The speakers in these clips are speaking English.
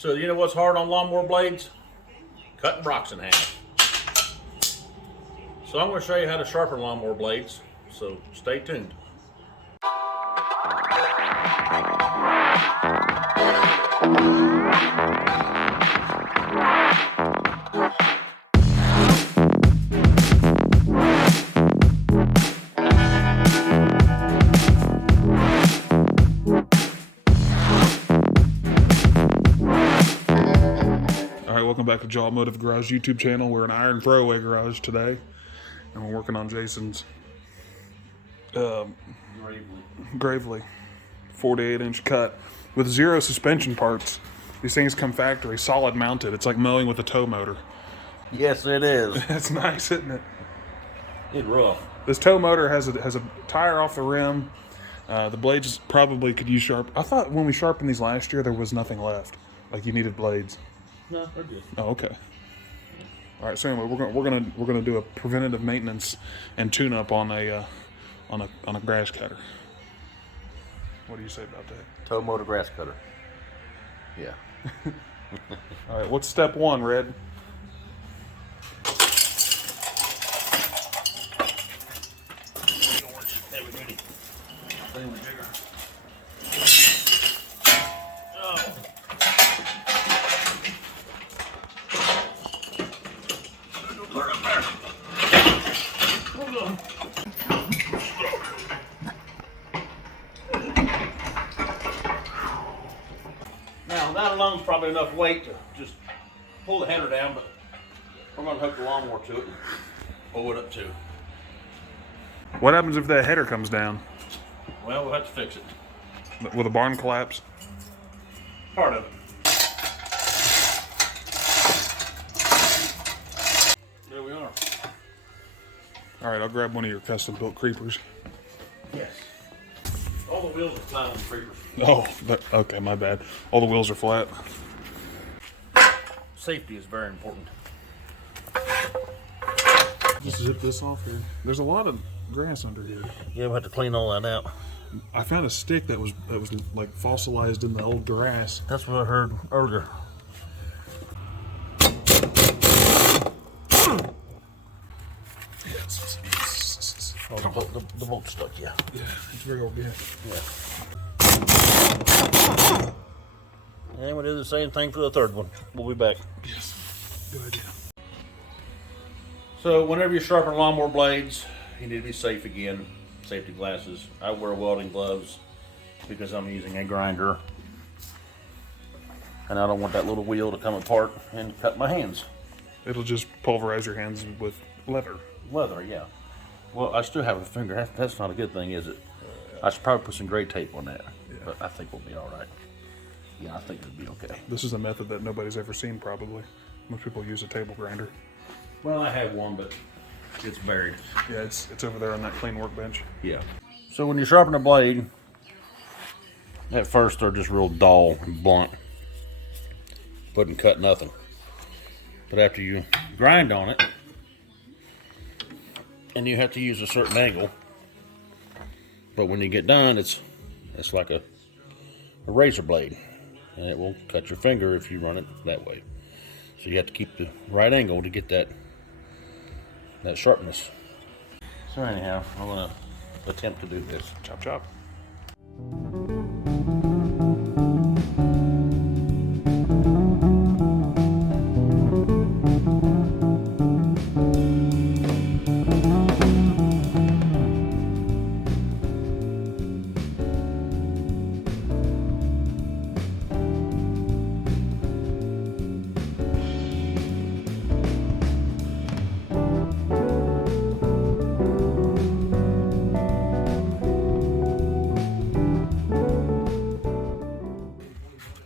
So you know what's hard on lawnmower blades? Cutting rocks in half. So I'm going to show you how to sharpen lawnmower blades, so stay tuned. Welcome back to JawAmotive Garage YouTube channel. We're in Iron Throwaway Garage today, and we're working on Jason's Gravely 48-inch cut with 0 suspension parts. These things come factory, solid mounted. It's like mowing with a tow motor. Yes, it is. That's nice, isn't it? It's rough. This tow motor has a tire off the rim. The blades probably could use sharp. I thought when we sharpened these last year there was nothing left. Like you needed blades. No, we're good. Oh, okay. All right. So anyway, we're gonna do a preventative maintenance and tune up on a grass cutter. What do you say about that? Tow motor grass cutter. Yeah. All right. What's step one, Red? Now that alone's probably enough weight to just pull the header down, but we're going to hook the lawnmower to it and pull it up too. What happens if that header comes down? Well, we'll have to fix it. Will the barn collapse? Part of it. There we are. All right, I'll grab one of your custom built creepers. Yes. All the wheels are flat on the creepers. Oh, okay, my bad. All the wheels are flat. Safety is very important. Just zip this off here. There's a lot of grass under here. Yeah, we'll have to clean all that out. I found a stick that was like fossilized in the old grass. That's what I heard earlier. Oh, the bolt stuck, yeah. Yeah, it's very organic. Yeah. And we'll do the same thing for the third one. We'll be back. Yes, good idea. So whenever you sharpen lawnmower blades, you need to be safe again. Safety glasses. I wear welding gloves because I'm using a grinder. And I don't want that little wheel to come apart and cut my hands. It'll just pulverize your hands with leather. Leather, yeah. Well, I still have a finger. That's not a good thing, is it? I should probably put some gray tape on that. Yeah. But I think we'll be all right. Yeah, I think it'll be okay. This is a method that nobody's ever seen, probably. Most people use a table grinder. Well, I have one, but it's buried. Yeah, it's over there on that clean workbench. Yeah. So when you sharpen a blade, at first they're just real dull and blunt. Wouldn't cut nothing. But after you grind on it, and you have to use a certain angle, but when you get done, it's like a razor blade, and it will cut your finger if you run it that way. So you have to keep the right angle to get that sharpness. So anyhow, I'm gonna attempt to do this. Chop, chop.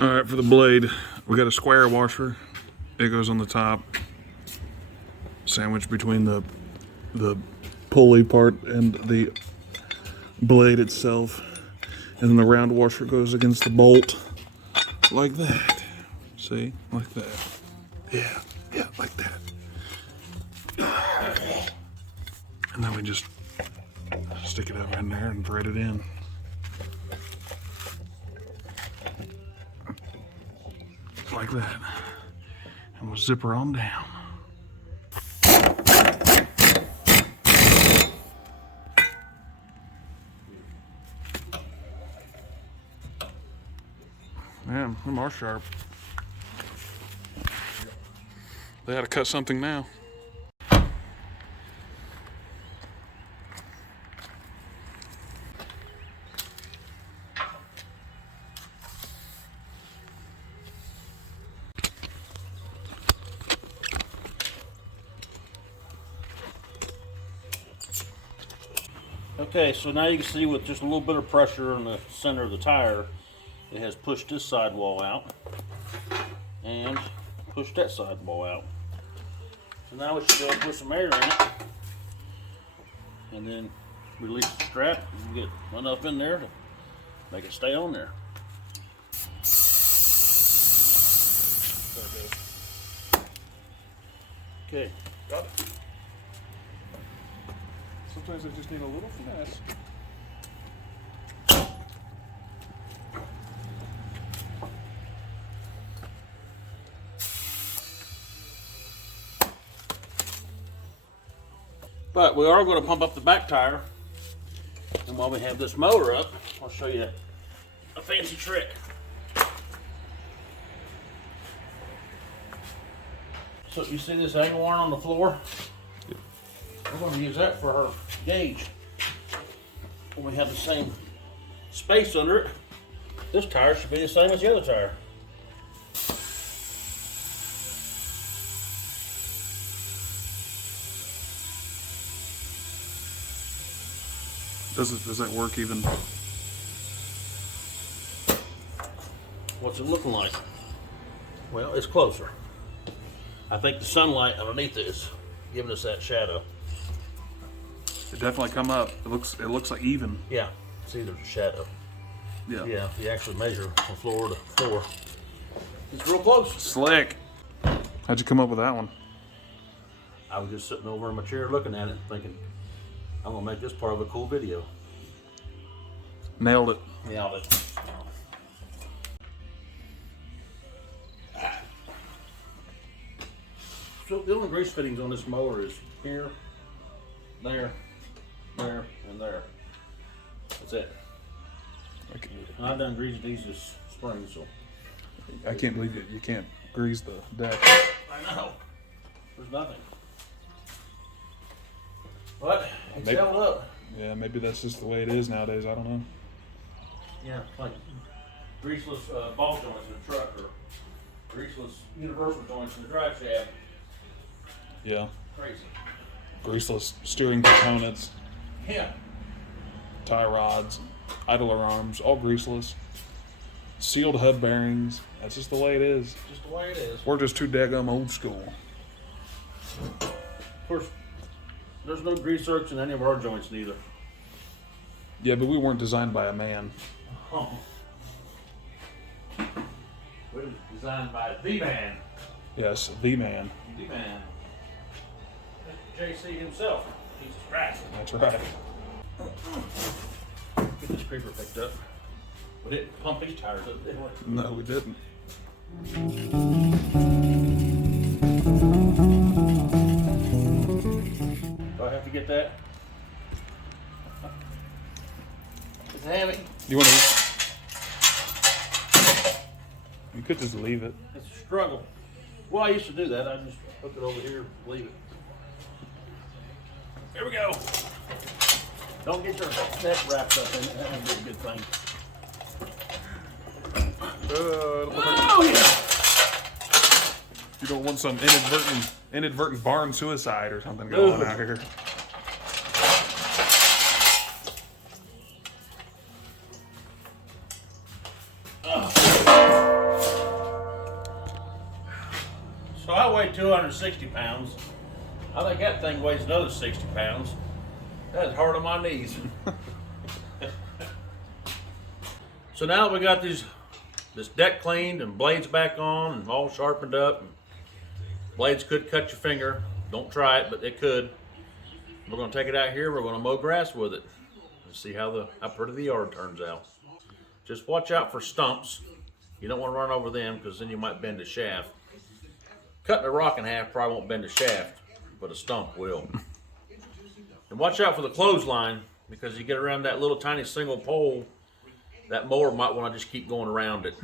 All right, for the blade, we got a square washer. It goes on the top, sandwiched between the pulley part and the blade itself. And then the round washer goes against the bolt, like that. See, like that. Yeah, like that. And then we just stick it over in there and thread it in. like that. And we'll zip her on down. Man, them are sharp. They ought to cut something now. Okay, so now you can see with just a little bit of pressure on the center of the tire, it has pushed this sidewall out and pushed that sidewall out. So now we should be able to put some air in it and then release the strap and get enough in there to make it stay on there. Okay. Got it. Sometimes I just need a little finesse. But we are going to pump up the back tire, and while we have this mower up, I'll show you a fancy trick. So you see this angle iron on the floor? We're going to use that for our gauge. When we have the same space under it, this tire should be the same as the other tire. Does that work even? What's it looking like? Well, it's closer. I think the sunlight underneath it is giving us that shadow. It definitely come up. It looks like even. Yeah, see there's a shadow. Yeah. Yeah, if you actually measure from floor to floor, it's real close. Slick. How'd you come up with that one? I was just sitting over in my chair looking at it thinking, I'm gonna make this part of a cool video. Nailed it. Nailed it. So the only grease fittings on this mower is here, there, there, and there. That's it. And I've done greased these this spring, so. I can't believe you can't grease the deck. I know. There's nothing. But it's Maybe. held up. Yeah, maybe that's just the way it is nowadays. I don't know. Yeah, like greaseless ball joints in the truck or greaseless universal joints in the drive shaft. Yeah. Crazy. Greaseless steering components, Yeah. tie rods, idler arms, all greaseless. Sealed hub bearings. That's just the way it is. Just the way it is. We're just too daggum old school. Of course, there's no grease zerks in any of our joints neither. Yeah, but we weren't designed by a man. Oh. We were designed by the man. Yes, the man. The man. JC himself. Jesus Christ. That's right. Get this creeper picked up. We didn't pump these tires up, did we? No, we didn't. Do I have to get that? It's heavy. You want to? You could just leave it. It's a struggle. Well, I used to do that. I just hook it over here, leave it. Here we go. Don't get your neck wrapped up in it. That would be a good thing. Oh yeah! You don't want some inadvertent barn suicide or something going on out here. So I weigh 260 pounds. I think that thing weighs another 60 pounds. That's hard on my knees. So now that we got this deck cleaned and blades back on and all sharpened up, and blades could cut your finger. Don't try it, but it could. We're going to take it out here. We're going to mow grass with it and see how pretty the yard turns out. Just watch out for stumps. You don't want to run over them because then you might bend the shaft. Cutting a rock in half probably won't bend the shaft, but a stump will. And watch out for the clothesline, because you get around that little tiny single pole, that mower might want to just keep going around it.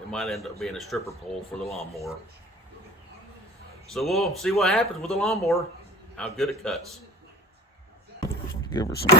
It might end up being a stripper pole for the lawnmower. So we'll see what happens with the lawnmower, how good it cuts. Give her some.